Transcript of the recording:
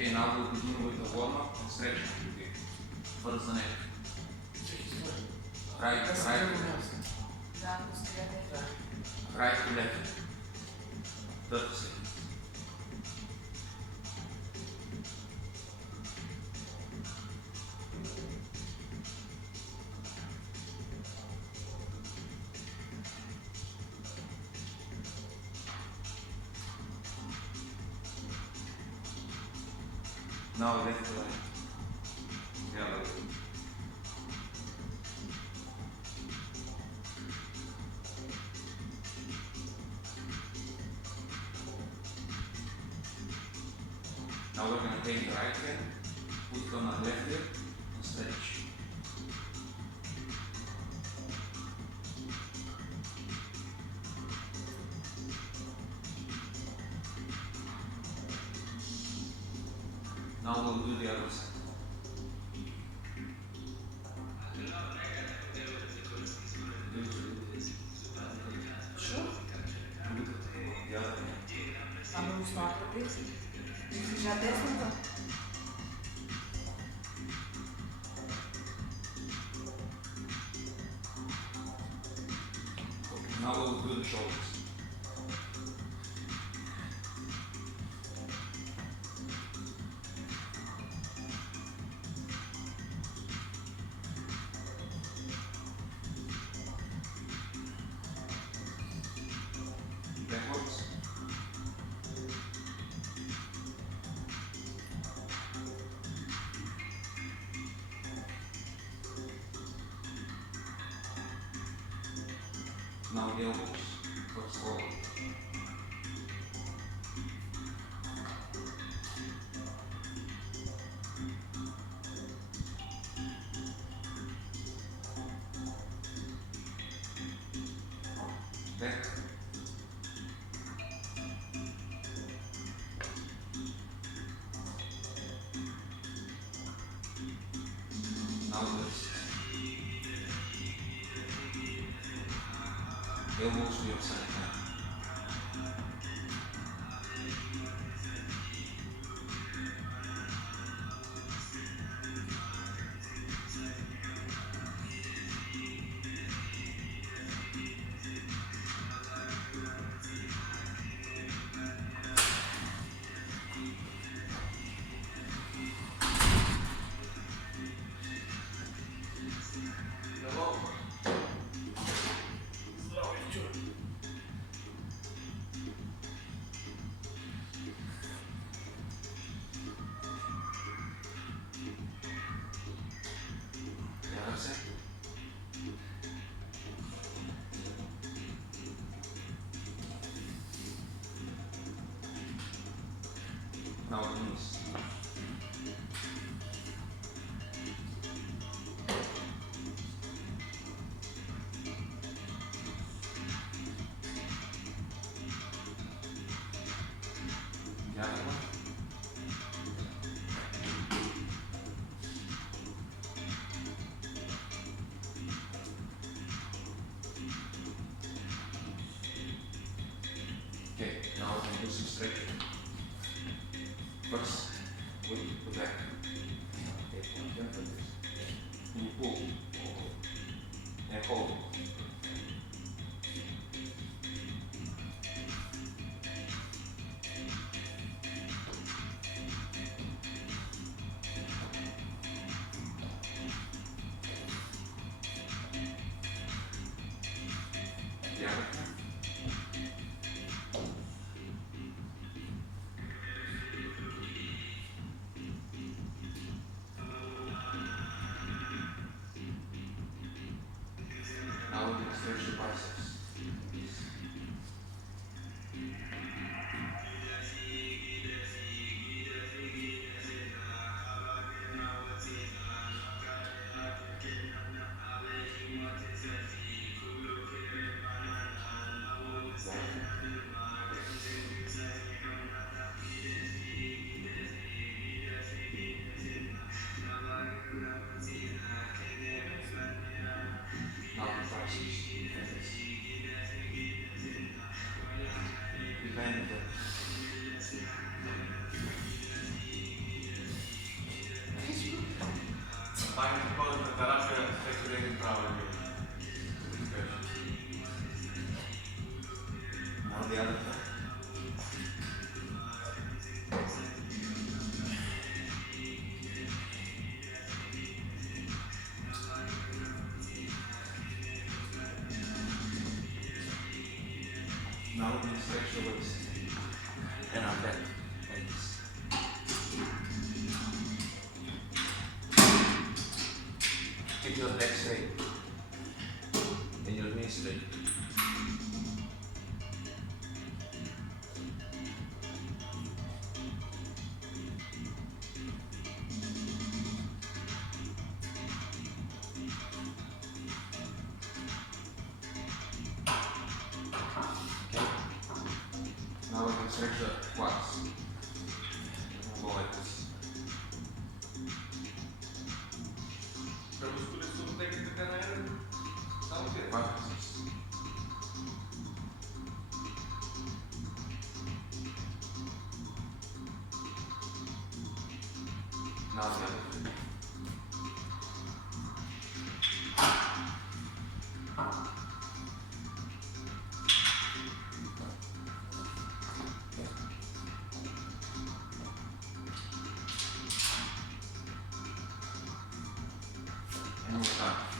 Okay, now we'll begin with the warm-up and stretching. Okay. First the neck. Right to left. Right to left. 30 seconds. Now left to right. Yeah, like that. Now we're going to take the right hand, put it on the left hip, and stretch. Now we'll do the other side. Sure. Look at the other hand. Vamos start with this. Já desce então. Okay, now we'll do the shoulders. Backwards. Now the elbows. First forward. Back. Now this. Elbows to your side. The other side. Now the knees. The other one. Okay, now we can do some stretching. First, we put back. You pull and hold. The other hand. Now we can stretch the biceps. Now the triceps. shower here. Good. Now the other side. Now we can stretch the waist. And our back. Like this. Keep your legs straight. And your knees straight. Okay. Now we can stretch the quads. Go like this. Pra musculatura tudo tem que ficar na era. Dá um quê? 5 and 6. Now the other foot. And we're done.